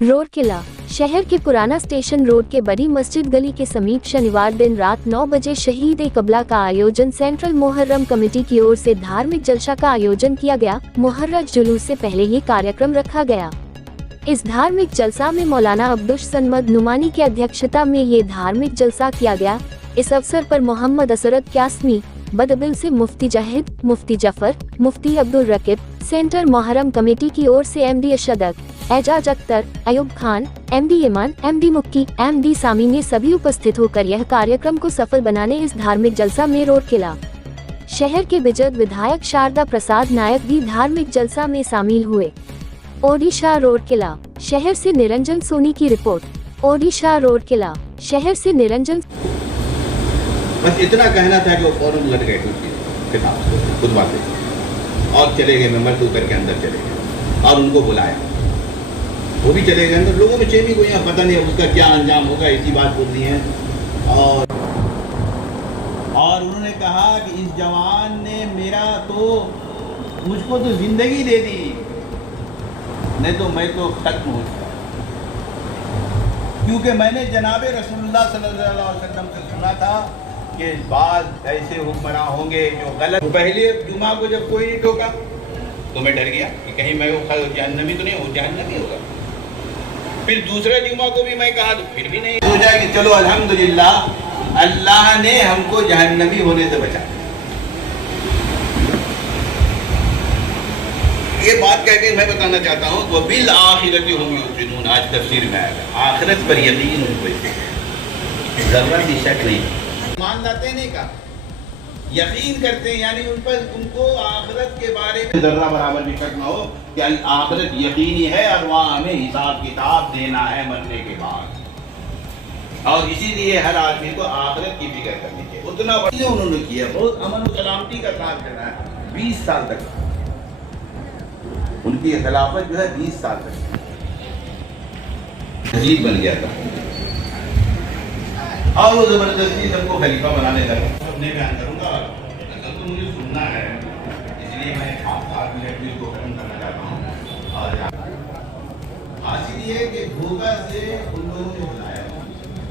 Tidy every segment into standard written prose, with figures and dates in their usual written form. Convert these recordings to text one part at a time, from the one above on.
रोरकेला शहर के पुराना स्टेशन रोड के बड़ी मस्जिद गली के समीप शनिवार दिन रात 9 बजे शहीद ए कबला का आयोजन सेंट्रल मोहर्रम कमेटी की ओर से धार्मिक जलसा का आयोजन किया गया। मुहर्रम जुलूस से पहले ये कार्यक्रम रखा गया। इस धार्मिक जलसा में मौलाना अब्दुल समद नुमानी की अध्यक्षता में ये धार्मिक जलसा किया गया। इस अवसर पर मोहम्मद असरद क्यास्मी, बदबिल से मुफ्ती जाहिद, मुफ्ती जफर, मुफ्ती अब्दुल रकीब, सेंटर मोहर्रम कमेटी की ओर से एमडी अशदक, एजाज अख्तर, अयूब खान, एमडी ईमान, एमडी मुक्की, एमडी सामी ने सभी उपस्थित होकर यह कार्यक्रम को सफल बनाने इस धार्मिक जलसा में रोरकेला शहर के बिजद विधायक शारदा प्रसाद नायक भी धार्मिक जलसा में शामिल हुए। ओडिशा रोरकेला शहर से निरंजन सोनी की रिपोर्ट। ओडिशा रोरकेला शहर से निरंजन। बस इतना कहना था कि वो फौरन लड़ गए किताब खुद बातें और चले गए, मेंबर तो करके अंदर चले गए और उनको बुलाया, वो भी चले गए अंदर। लोगों में चेनी को यहाँ पता नहीं उसका क्या अंजाम होगा, इसी बात बोलनी है। और उन्होंने कहा कि इस जवान ने मुझको तो जिंदगी दे दी, नहीं तो मैं तो खत्म हो चुका, क्योंकि मैंने जनाबे रसूलुल्लाह सल्लल्लाहु अलैहि वसल्लम से सुना था कि बाद ऐसे हुक्मरान होंगे जो गलत। पहले जुमा को जब कोई नहीं ठोका तो मैं डर गया कि कहीं मैं वो जहन्नमी तो नहीं, वो जहन्नमी होगा। फिर दूसरे जुमा को भी मैं कहा तो फिर भी नहीं। सोचा कि चलो अल्हम्दुलिल्लाह अल्लाह ने हमको जहन्नमी होने से बचाया। ये बात कहकर मैं बताना चाहता हूँ वो बिल आखिरत हुम युक़िनून, आज तफसीर में आएगा, आखिरत पर यकीन उनको इससे जरा भी शक नहीं। मान लाते नहीं का यकीन करते हैं, यानी उन पर उनको आखिरत के बारे में जर्रा बराबर भी शक ना हो कि आखिरत यकीनी है और वहाँ हमें हिसाब किताब देना है मरने के बाद। और इसीलिए हर आदमी को आखिरत की फिक्र करनी चाहिए। उतना बढ़िया उन्होंने किया, बहुत अमन और सलामती का काम करना है। 20 साल तक उनकी खिलाफत जो है 20 साल तक अजीब बन गया था और वो जबरदस्ती सबको खलीफा बनाने लगा। अपने बयान करूंगा, असल तो मुझे सुनना है, इसलिए मैं 7 मिनट को खत्म करना चाहता हूँ। और हासिल ये कि धोखा से उन लोगों ने बुलाया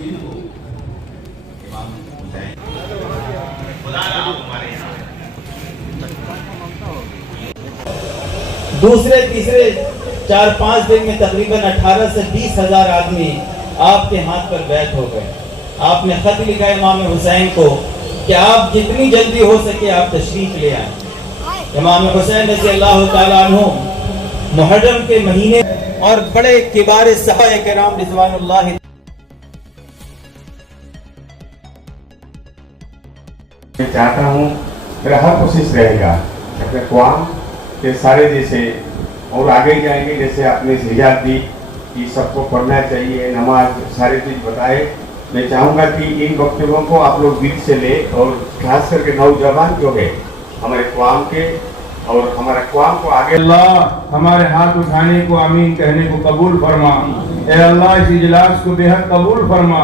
इनको इमाम हुसैन बुला रहा हूँ हमारे यहाँ। दूसरे तीसरे 4-5 दिन में तकरीबन 18 से 20 हजार आदमी आपके हाथ पर बैठ हो गए। आपने खत लिखा इमाम हुसैन को कि आप जितनी जल्दी हो सके आप तशरीफ ले आए। इमाम हुसैन रज़ियल्लाहु ताला अन्हु मुहर्रम के महीने और बड़े किबार सहाबा किराम रिज़वानुल्लाह मैं चाहता हूँ मेरा हर कोशिश रहेगा अपने क़ौम के सारे जैसे और आगे जाएंगे, जैसे आपने हिजात दी कि सबको पढ़ना चाहिए, नमाज सारी चीज़ बताए। मैं चाहूँगा कि इन वक्तव्यों को आप लोग दिल से ले और खास करके नौजवान जो है हमारे क़ौम के और हमारे क़ौम को आगे। अल्लाह हमारे हाथ उठाने को आमीन कहने को कबूल फरमा। ए अल्लाह इस इजलास को बेहद कबूल फरमा।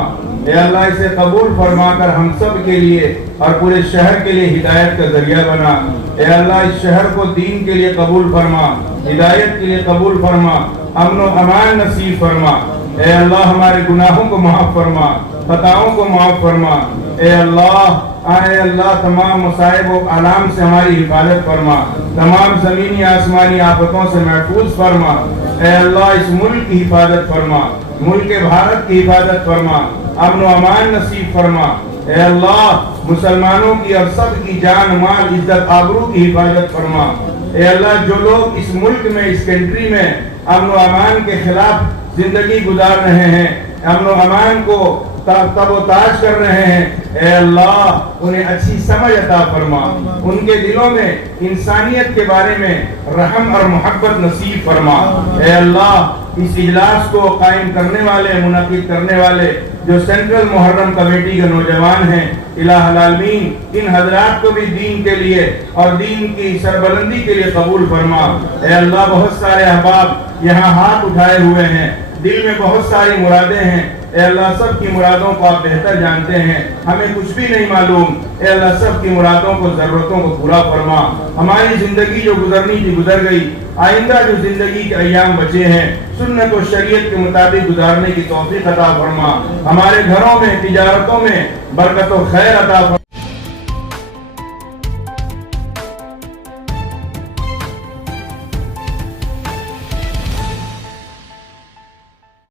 ए अल्लाह इसे कबूल फरमा कर हम सब के लिए और पूरे शहर के लिए हिदायत का जरिया बना। ए अल्लाह इस शहर को दीन के लिए कबूल फरमा, हिदायत के लिए कबूल फरमा, अमन व अमान नसीब फरमा। ए अल्लाह हमारे गुनाहों को माफ़ फरमा, खताओं को माफ़ फरमा। ए अल्लाह तमाम मुसाइब व आलाम से हमारी हिफाजत फरमा, तमाम ज़मीनी आसमानी आफतों से महफूज फरमा। ए अल्लाह इस मुल्क की हिफाजत फरमा, मुल्क भारत की हिफाजत फरमा, अमन व अमान नसीब फरमा। ए अल्लाह मुसलमानों की और सब की जान माल इज्जत आबरू की हिफाजत फरमा। ए अल्लाह जो लोग इस मुल्क में इस कंट्री में अमन व अमान के खिलाफ जिंदगी गुजार रहे हैं, अमन व अमान को तबोताज कर रहे हैं, ए अल्लाह उन्हें अच्छी समझ अता फरमा, उनके दिलों में इंसानियत के बारे में रहम और मोहब्बत नसीब फरमा। ए अल्लाह इस इजलास को कायम करने वाले, मुनक़िद करने वाले जो सेंट्रल मुहर्रम कमेटी के नौजवान हैं, इलाहुल आलमीन इन हजरात को भी दीन के लिए और दीन की सरबलंदी के लिए कबूल फरमा। ए अल्लाह बहुत सारे अहबाब यहाँ हाथ उठाए हुए हैं, दिल में बहुत सारी मुरादें हैं, اے اللہ سب کی مرادوں کو آپ بہتر جانتے ہیں، ہمیں کچھ بھی نہیں معلوم، اے اللہ سب کی مرادوں کو، ضرورتوں کو پورا فرما۔ ہماری زندگی جو گزرنی تھی گزر گئی، آئندہ جو زندگی کے ایام بچے ہیں سنت و شریعت کے مطابق گزارنے کی توفیق عطا فرما۔ ہمارے گھروں میں، تجارتوں میں برکت و خیر عطا فرما۔